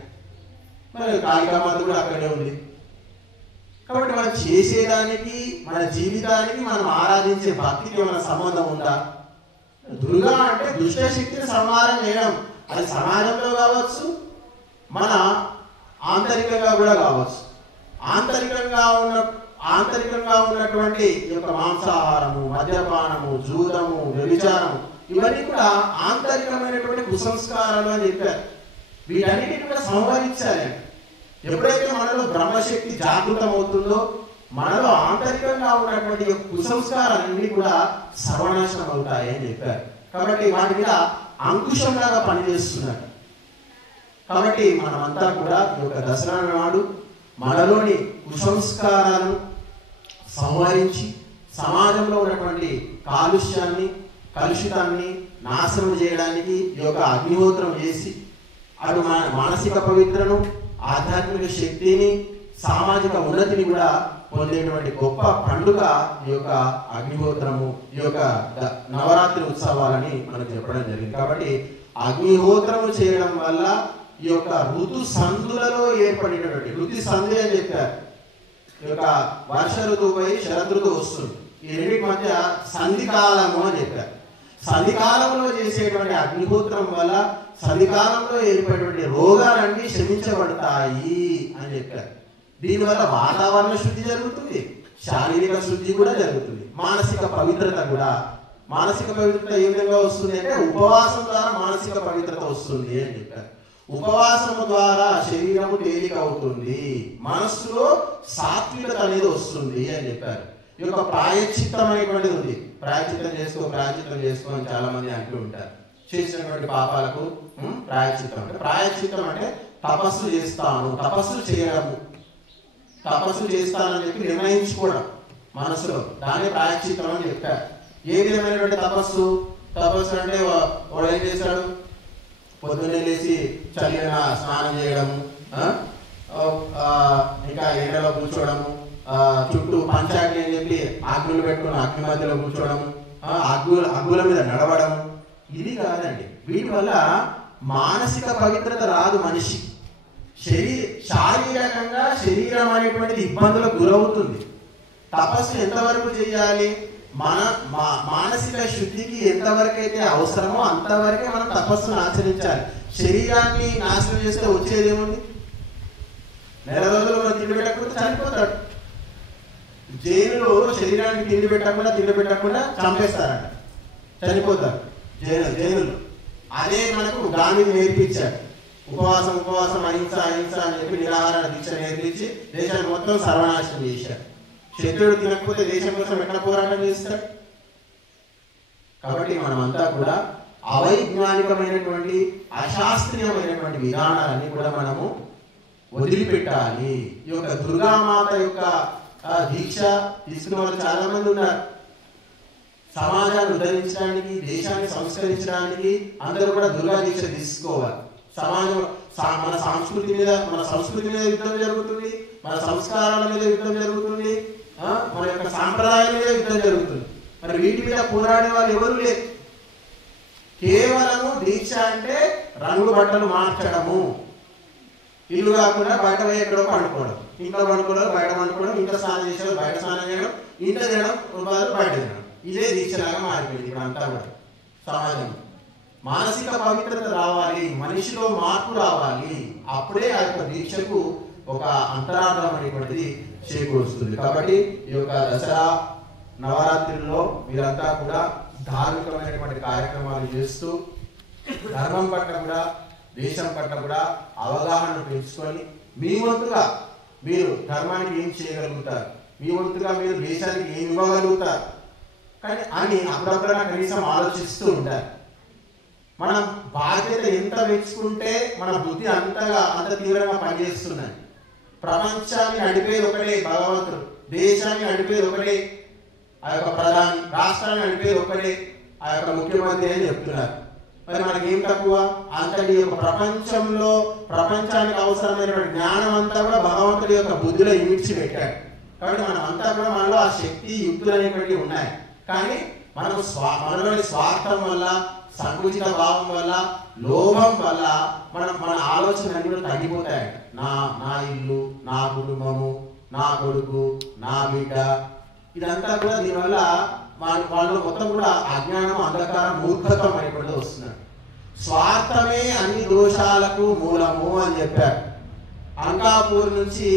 మరి కాళికామాత కూడా అక్కడే ఉంది. కాబట్టి మనం చేసేదానికి, మన జీవితానికి, మనం ఆరాధించే భక్తికి ఏమైనా సంబంధం ఉందా? దుర్గా అంటే దుష్ట శక్తిని సంహారం చేయడం. అది సమాజంలో కావచ్చు, మన ఆంతరికంగా కూడా కావచ్చు. ఆంతరికంగా ఉన్నటువంటి ఈ యొక్క మాంసాహారము, మద్యపానము, జూదము, వ్యభిచారము ఇవన్నీ కూడా ఆంతరికమైనటువంటి కుసంస్కారాలు అని చెప్పారు. వీటన్నిటిని కూడా సంహరించాలి. ఎప్పుడైతే మనలో బ్రహ్మశక్తి జాగృతం అవుతుందో మనలో ఆంతరికంగా ఉన్నటువంటి కుసంస్కారాలన్నీ కూడా సర్వనాశనం అవుతాయి అని చెప్పారు. కాబట్టి వాటి మీద అంకుశంలాగా పనిచేస్తున్నారు. కాబట్టి మనమంతా కూడా ఈ యొక్క దసరా నాడు మనలోని కుసంస్కారాలను సంహరించి సమాజంలో ఉన్నటువంటి కలుషితాన్ని నాశనం చేయడానికి ఈ యొక్క అగ్నిహోత్రం చేసి అటు మానసిక పవిత్రను, ఆధ్యాత్మిక శక్తిని, సామాజిక ఉన్నతిని కూడా పొందేటువంటి గొప్ప పండుగ ఈ యొక్క అగ్నిహోత్రము, ఈ యొక్క నవరాత్రి ఉత్సవాలని మనకు చెప్పడం జరిగింది. కాబట్టి అగ్నిహోత్రము చేయడం వల్ల ఈ యొక్క ఋతు సంధులలో ఏర్పడినటువంటి ఋతు సంధి అని చెప్పారు. ఈ యొక్క వర్ష ఋతువు పోయి శరద్ ఋతువు వస్తుంది. ఈ రెండింటి మధ్య సంధికాలము అని చెప్పారు. సంధికాలంలో చేసేటువంటి అగ్నిహోత్రం వల్ల సంధికాలంలో ఏర్పడేటువంటి రోగాలన్నీ శమించబడతాయి అని చెప్పారు. దీనివల్ల వాతావరణ శుద్ధి జరుగుతుంది, శారీరక శుద్ధి కూడా జరుగుతుంది, మానసిక పవిత్రత ఏ విధంగా వస్తుంది అంటే ఉపవాసం ద్వారా మానసిక పవిత్రత వస్తుంది అని చెప్పారు. ఉపవాసము ద్వారా శరీరము తేలిక అవుతుంది, మనస్సులో సాత్వికత అనేది వస్తుంది అని చెప్పారు. ఈ యొక్క ప్రాయశ్చిత్తం అనేటువంటిది ఉంది. ప్రాయశ్చిత్తం చేసుకో అని చాలా మంది అంటూ ఉంటారు. చేసినటువంటి పాపాలకు ప్రాయశ్చిత్తం అంటే, ప్రాయశ్చిత్తం అంటే తపస్సు చేస్తాను, తపస్సు చేయడము, తపస్సు చేస్తానని చెప్పి నిర్ణయించుకోవడం మనసులో, దాన్ని ప్రాయశ్చిత్తం అని చెప్పారు. ఏ విధమైనటువంటి తపస్సు? తపస్సు అంటే వాడు ఏం చేస్తాడు, పొద్దున్నే లేచి చలిన స్నానం చేయడము, ఇంకా ఎండలో కూర్చోవడము, చుట్టూ పంచాగ్ని అని చెప్పి అగ్గులు పెట్టుకుని అగ్ని మధ్యలో కూర్చోవడము, అగ్గుల మీద నడవడం, ఇది కాదండి. వీటి వల్ల మానసిక పవిత్రత రాదు మనిషి. శారీరకంగా శరీరం అనేటువంటిది ఇబ్బందులకు గురవుతుంది. తపస్సు ఎంతవరకు చేయాలి? మానసిక శుద్ధికి ఎంతవరకు అయితే అవసరమో అంతవరకే మనం తపస్సును ఆచరించాలి. శరీరాన్ని నాశనం చేస్తే వచ్చేది ఏముంది? నెల రోజులు మనం తిండి పెట్టకుండా చనిపోతాడు. జైలులో శరీరానికి తిండి పెట్టకుండా చంపేస్తారంట, చనిపోతారు జైలులో. అదే మనకు గాంధీ నేర్పించాడు. ఉపవాసం అహింస అని చెప్పి నిరాహార దీక్ష నేర్పించి దేశాన్ని మొత్తం సర్వనాశనం చేశాడు. శత్రుడు తినకపోతే దేశం కోసం ఎట్లా పోరాటం చేస్తాడు? కాబట్టి మనమంతా కూడా అవైజ్ఞానికమైనటువంటి అశాస్త్రీయమైనటువంటి విధానాలన్నీ కూడా మనము వదిలిపెట్టాలి. ఈ యొక్క దుర్గామాత యొక్క దీక్ష తీసుకున్న వాళ్ళు చాలా మంది ఉన్నారు. సమాజాన్ని ఉద్ధరించడానికి, దేశాన్ని సంస్కరించడానికి అందరూ కూడా దుర్గా దీక్ష తీసుకోవాలి. సమాజం మన సంస్కృతి మీద యుద్ధం జరుగుతుంది, మన సంస్కారాల మీద యుద్ధం జరుగుతుంది, మన యొక్క సాంప్రదాయాల మీద యుద్ధం జరుగుతుంది. మరి వీటి మీద పోరాడే వాళ్ళు ఎవరు లేరు. కేవలము దీక్ష అంటే రంగు బట్టలు మార్చడము, ఇల్లు కాకుండా బయట పోయి ఎక్కడో పండుకోవడం, ఇంట్లో పండుకోవడం, బయట పండుకోవడం, ఇంట్లో స్నానం చేసేవాళ్ళు బయట స్నానం చేయడం, ఇంట్లో తినడం, బయట తినడం, ఇదే దీక్షలాగా మారిపోయింది ఇప్పుడు అంతా కూడా సమాజం. మానసిక పవిత్రత రావాలి, మనిషిలో మార్పు రావాలి, అప్పుడే ఆ యొక్క దీక్షకు ఒక అంతరార్థం అనేటువంటిది చేకూరుస్తుంది. కాబట్టి ఈ యొక్క దసరా నవరాత్రుల్లో మీరంతా కూడా ధార్మికమైనటువంటి కార్యక్రమాలు చేస్తూ ధర్మం పట్ల కూడా, దేశం పట్ల కూడా అవగాహన పెంచుకొని మీ వంతుగా మీరు ధర్మానికి ఏం చేయగలుగుతారు, మీ వంతుగా మీరు దేశానికి ఏం ఇవ్వగలుగుతారు అని అప్పుడప్పుడైనా కనీసం ఆలోచిస్తూ ఉంటారు. మనం బాధ్యత ఎంత పెంచుకుంటే మన బుద్ధి అంత తీవ్రంగా పనిచేస్తున్నాయి. ప్రపంచాన్ని నడిపేది ఒకటే భగవంతుడు, దేశాన్ని నడిపేది ఒకటే ఆ యొక్క ప్రధాని, రాష్ట్రాన్ని నడిపేది ఒకటే ఆ యొక్క ముఖ్యమంత్రి అని చెప్తున్నారు. మరి మనకి ఏం తక్కువ? అంతటి యొక్క ప్రపంచానికి అవసరమైనటువంటి జ్ఞానం అంతా కూడా భగవంతుడి యొక్క బుద్ధిలో ఇమిడ్చి పెట్టాడు. కాబట్టి మనం అంతా కూడా మనలో ఆ శక్తి యుక్తులు అనేటువంటివి ఉన్నాయి. కానీ మనలోని స్వార్థం వల్ల, సంకుచిత భావం వల్ల, లోభం వల్ల మన ఆలోచనలు కూడా తగ్గిపోతాయి. నా ఇల్లు, నా కుటుంబము, నా కొడుకు, నా బిడ్డ, ఇదంతా కూడా దీనివల్ల వాళ్ళు మొత్తం కూడా అజ్ఞానం, అంధకారం, మూర్ఖత్వం అనేటువంటిది వస్తున్నారు. స్వార్థమే అన్ని దోషాలకు మూలము అని చెప్పారు. అంకాపూర్ నుంచి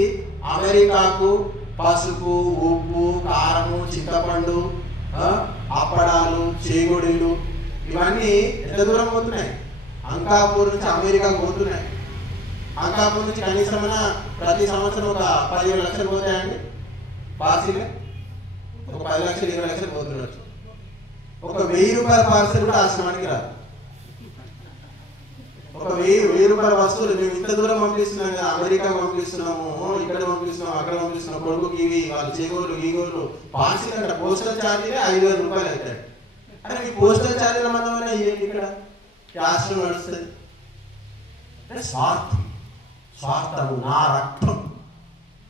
అమెరికాకు పసుపు, ఉప్పు, కారము, చింతపండు, అప్పడాలు, చేగొడిలు ఇవన్నీ ఎంత దూరం పోతున్నాయి? అంకాపూర్ నుంచి అమెరికాకు పోతున్నాయి. అంకాపూర్ నుంచి కనీసం ప్రతి సంవత్సరం ఒక 17 లక్షలు పోతాయండి పార్సిల్. ఒక 10 లక్షలు, 20 లక్షలు పోతున్నారు. ఒక 1000 రూపాయల పార్సిల్ కూడా ఆశ్రమానికి రాదు. ఒక 1000 రూపాయల వస్తువులు మేము ఇంత దూరం పంపిస్తున్నాం కదా, అమెరికా పంపిస్తున్నాము, ఇక్కడ పంపిస్తున్నాము, అక్కడ పంపిస్తున్నాము, కొడుకు ఇవి వాళ్ళు చేగోళ్ళు గీగోళ్ళు పార్సిల్ అంటే పోస్టల్ ఛార్జీలే 5,000 రూపాయలు అవుతాయి. అంటే మీ పోస్టల్ ఛార్జీల మందమైనా ఇవ్వండి, ఇక్కడ ఆశ్రమం నడుస్తుంది. అంటే స్వార్థము, నా రక్తం.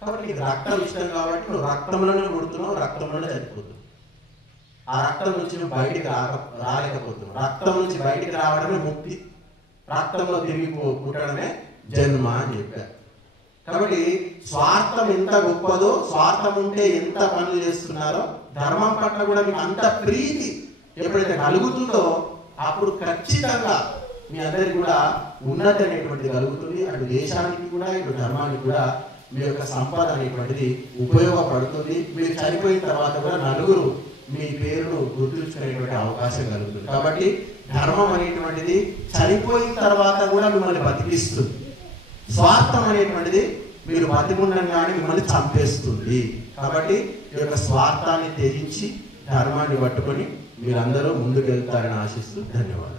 కాబట్టి నీకు రక్తం ఇష్టం కాబట్టి నువ్వు రక్తంలోనే పుడుతున్నావు, రక్తంలోనే చనిపోతున్నావు. ఆ రక్తం నుంచి నువ్వు బయటికి రాలేకపోతున్నావు. రక్తం నుంచి బయటికి రావడమే ముక్తి, రక్తంలో తిరిగి పుట్టడమే జన్మ అని చెప్పారు. కాబట్టి స్వార్థం ఎంత గొప్పదో, స్వార్థం ఉంటే ఎంత పనులు చేస్తున్నారో, ధర్మం పట్ల కూడా మీకు అంత ప్రీతి ఎప్పుడైతే కలుగుతుందో అప్పుడు ఖచ్చితంగా మీ అందరికి కూడా ఉన్నతి అనేటువంటిది కలుగుతుంది. అటు దేశానికి కూడా, ఇటు ధర్మానికి కూడా మీ యొక్క సంపద అనేటువంటిది ఉపయోగపడుతుంది. మీరు చనిపోయిన తర్వాత కూడా నలుగురు మీ పేరును గుర్తుంచుకునేటువంటి అవకాశం కలుగుతుంది. కాబట్టి ధర్మం అనేటువంటిది చనిపోయిన తర్వాత కూడా మిమ్మల్ని బతికిస్తుంది. స్వార్థం అనేటువంటిది మీరు బతికుండగానే మిమ్మల్ని చంపేస్తుంది. కాబట్టి ఈ యొక్క స్వార్థాన్ని త్యజించి ధర్మాన్ని పట్టుకొని మీరందరూ ముందుకు వెళ్తారని ఆశిస్తూ ధన్యవాదాలు.